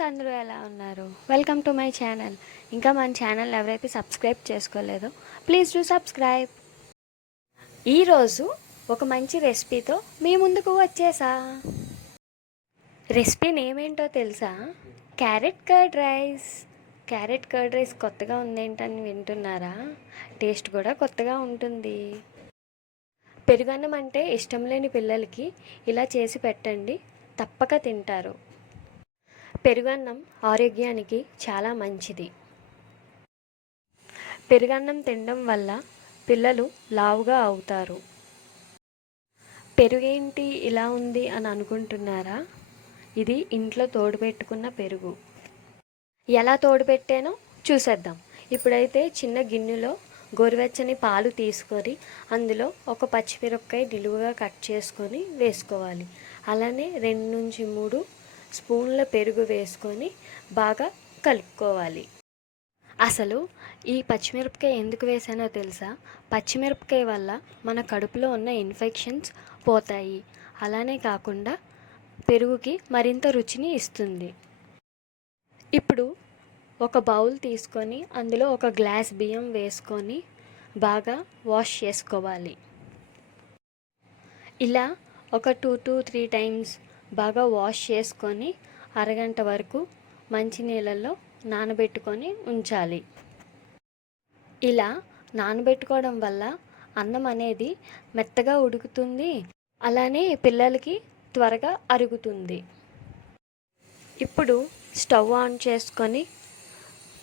Viewers అందరూ ఎలా ఉన్నారు? Welcome to my channel. ఇంకా మన ఛానల్ ఎవరైతే సబ్స్క్రైబ్ చేసుకోలేదో ప్లీజ్ డూ సబ్స్క్రైబ్. ఈరోజు ఒక మంచి రెసిపీతో మీ ముందుకు వచ్చేసా. రెసిపీ నేమ్ ఏంటో తెలుసా? Carrot curd rice. Carrot curd rice కొత్తగా ఉందేంటని వింటున్నారా? టేస్ట్ కూడా కొత్తగా ఉంటుంది. పెరుగన్నం అంటే ఇష్టం లేని పిల్లలకి ఇలా చేసి పెట్టండి, తప్పక తింటారు. పెరుగన్నం ఆరోగ్యానికి చాలా మంచిది. పెరుగన్నం తినడం వల్ల పిల్లలు లావుగా అవుతారు. పెరుగేంటి ఇలా ఉంది అని అనుకుంటున్నారా? ఇది ఇంట్లో తోడుపెట్టుకున్న పెరుగు. ఎలా తోడుపెట్టానో చూసేద్దాం. ఇప్పుడైతే చిన్న గిన్నెలో గోరువెచ్చని పాలు తీసుకొని అందులో ఒక పచ్చిమిరపకాయ నిలువుగా కట్ చేసుకొని వేసుకోవాలి. అలానే 2 నుంచి 3 స్పూన్ల పెరుగు వేసుకొని బాగా కలుపుకోవాలి. అసలు ఈ పచ్చిమిరపకాయ ఎందుకు వేసానో తెలుసా? పచ్చిమిరపకాయ వల్ల మన కడుపులో ఉన్న ఇన్ఫెక్షన్స్ పోతాయి. అలానే కాకుండా పెరుగుకి మరింత రుచిని ఇస్తుంది. ఇప్పుడు ఒక బౌల్ తీసుకొని అందులో ఒక గ్లాస్ బియ్యం వేసుకొని బాగా వాష్ చేసుకోవాలి. ఇలా ఒక 2 to 3 టైమ్స్ బాగా వాష్ చేసుకొని అరగంట వరకు మంచినీళ్ళల్లో నానబెట్టుకొని ఉంచాలి. ఇలా నానబెట్టుకోవడం వల్ల అన్నం అనేది మెత్తగా ఉడుకుతుంది, అలానే పిల్లలకి త్వరగా అరుగుతుంది. ఇప్పుడు స్టవ్ ఆన్ చేసుకొని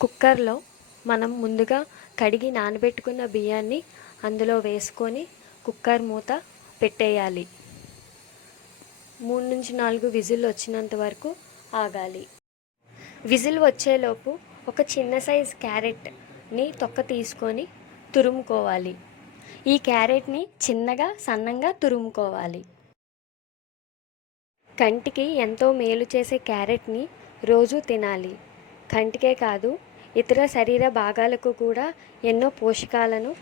కుక్కర్లో మనం ముందుగా కడిగి నానబెట్టుకున్న బియ్యాన్ని అందులో వేసుకొని కుక్కర్ మూత పెట్టేయాలి. 3 నుంచి 4 విజిల్ వచ్చినంత వరకు ఆగాలి. విజిల్ వచ్చేలోపు ఒక చిన్న సైజ్ క్యారెట్ని తొక్క తీసుకొని తురుముకోవాలి. ఈ క్యారెట్ని చిన్నగా సన్నంగా తురుముకోవాలి. కంటికి ఎంతో మేలు చేసే క్యారెట్ని రోజు తినాలి. కంటికే కాదు, ఇతర శరీర భాగాలకు కూడా ఎన్నో పోషకాలను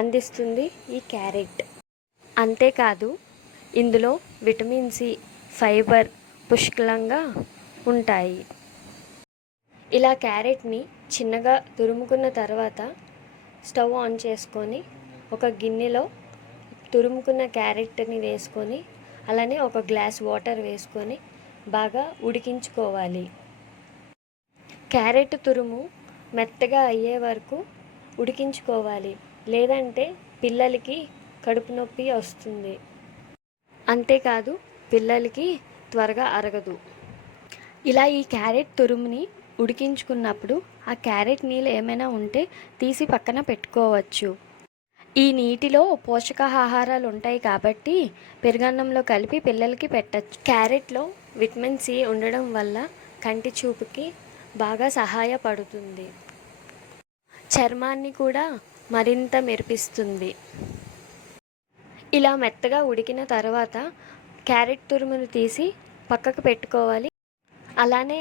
అందిస్తుంది ఈ క్యారెట్. అంతేకాదు ఇందులో విటమిన్ సి, ఫైబర్ పుష్కలంగా ఉంటాయి. ఇలా క్యారెట్ని చిన్నగా తురుముకున్న తర్వాత స్టవ్ ఆన్ చేసుకొని ఒక గిన్నెలో తురుముకున్న క్యారెట్ని వేసుకొని అలానే ఒక గ్లాస్ వాటర్ వేసుకొని బాగా ఉడికించుకోవాలి. క్యారెట్ తురుము మెత్తగా అయ్యే వరకు ఉడికించుకోవాలి, లేదంటే పిల్లలకి కడుపు నొప్పి వస్తుంది. అంతేకాదు పిల్లలకి త్వరగా అరగదు. ఇలా ఈ క్యారెట్ తురుముని ఉడికించుకున్నప్పుడు ఆ క్యారెట్ నీళ్ళు ఏమైనా ఉంటే తీసి పక్కన పెట్టుకోవచ్చు. ఈ నీటిలో పోషకాహారాలు ఉంటాయి కాబట్టి పెరుగన్నంలో కలిపి పిల్లలకి పెట్టచ్చు. క్యారెట్లో విటమిన్ సి ఉండడం వల్ల కంటి చూపుకి బాగా సహాయపడుతుంది. చర్మాన్ని కూడా మరింత మెరిపిస్తుంది. ఇలా మెత్తగా ఉడికిన తర్వాత క్యారెట్ తురుమును తీసి పక్కకు పెట్టుకోవాలి. అలానే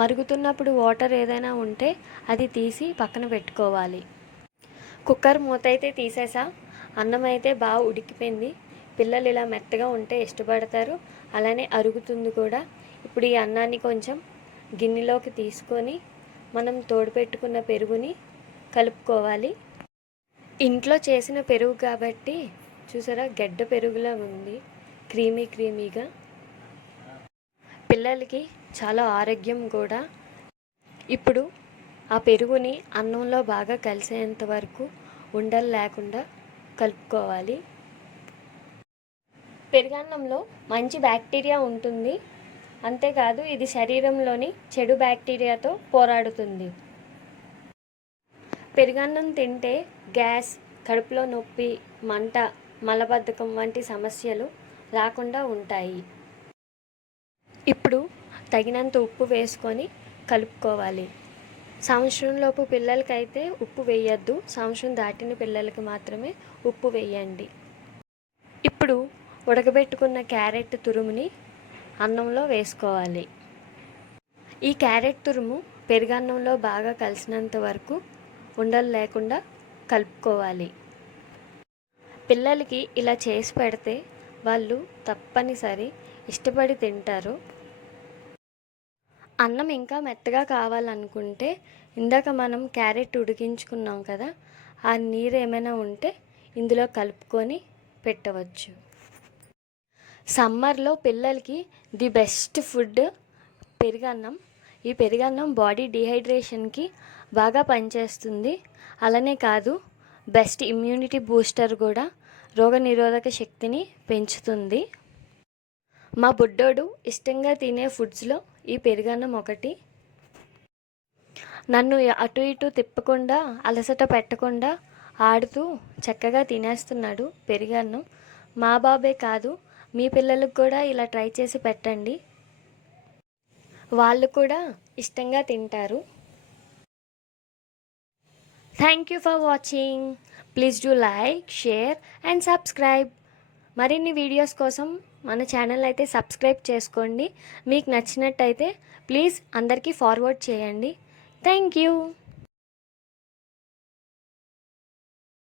మరుగుతున్నప్పుడు వాటర్ ఏదైనా ఉంటే అది తీసి పక్కన పెట్టుకోవాలి. కుక్కర్ మూత అయితే తీసేసా. అన్నం అయితే బాగా ఉడికిపోయింది. పిల్లలు ఇలా మెత్తగా ఉంటే ఇష్టపడతారు, అలానే అరుగుతుంది కూడా. ఇప్పుడు ఈ అన్నాన్ని కొంచెం గిన్నెలోకి తీసుకొని మనం తోడుపెట్టుకున్న పెరుగుని కలుపుకోవాలి. ఇంట్లో చేసిన పెరుగు కాబట్టి చూసారా, గడ్డ పెరుగులా ఉంది, క్రీమీగా. పిల్లలకి చాలా ఆరోగ్యం కూడా. ఇప్పుడు ఆ పెరుగుని అన్నంలో బాగా కలిసేంత వరకు ఉండలు లేకుండా కలుపుకోవాలి. పెరుగన్నంలో మంచి బ్యాక్టీరియా ఉంటుంది. అంతేకాదు ఇది శరీరంలోని చెడు బ్యాక్టీరియాతో పోరాడుతుంది. పెరుగన్నం తింటే గ్యాస్, కడుపులో నొప్పి, మంట, మలబద్ధకం వంటి సమస్యలు రాకుండా ఉంటాయి. ఇప్పుడు తగినంత ఉప్పు వేసుకొని కలుపుకోవాలి. సంవత్సరంలోపు పిల్లలకైతే ఉప్పు వేయద్దు, సంవత్సరం దాటిన పిల్లలకి మాత్రమే ఉప్పు వేయండి. ఇప్పుడు ఉడకబెట్టుకున్న క్యారెట్ తురుముని అన్నంలో వేసుకోవాలి. ఈ క్యారెట్ తురుము పెరుగన్నంలో బాగా కలిసినంత వరకు ఉండలు లేకుండా కలుపుకోవాలి. పిల్లలకి ఇలా చేసి పెడితే వాళ్ళు తప్పనిసరి ఇష్టపడి తింటారు. అన్నం ఇంకా మెత్తగా కావాలనుకుంటే ఇందాక మనం క్యారెట్ ఉడికించుకున్నాం కదా, ఆ నీరు ఏమైనా ఉంటే ఇందులో కలుపుకొని పెట్టవచ్చు. సమ్మర్లో పిల్లలకి ది బెస్ట్ ఫుడ్ పెరుగన్నం. ఈ పెరుగన్నం బాడీ డీహైడ్రేషన్కి బాగా పనిచేస్తుంది. అలానే కాదు, బెస్ట్ ఇమ్యూనిటీ బూస్టర్ కూడా, రోగనిరోధక శక్తిని పెంచుతుంది. మా బుడ్డోడు ఇష్టంగా తినే ఫుడ్స్లో ఈ పెరుగన్నం ఒకటి. నన్ను అటు ఇటు తిప్పకుండా, అలసట పెట్టకుండా ఆడుతూ చక్కగా తినేస్తున్నాడు పెరుగన్నం. మా బాబే కాదు, మీ పిల్లలకు కూడా ఇలా ట్రై చేసి పెట్టండి, వాళ్ళు కూడా ఇష్టంగా తింటారు. Thank you for watching. Please do like, share and subscribe. మరిన్ని వీడియోస్ కోసం మన ఛానల్ అయితే సబ్స్క్రైబ్ చేసుకోండి. మీకు నచ్చినట్టయితే ప్లీజ్ అందరికీ ఫార్వర్డ్ చేయండి. Thank you.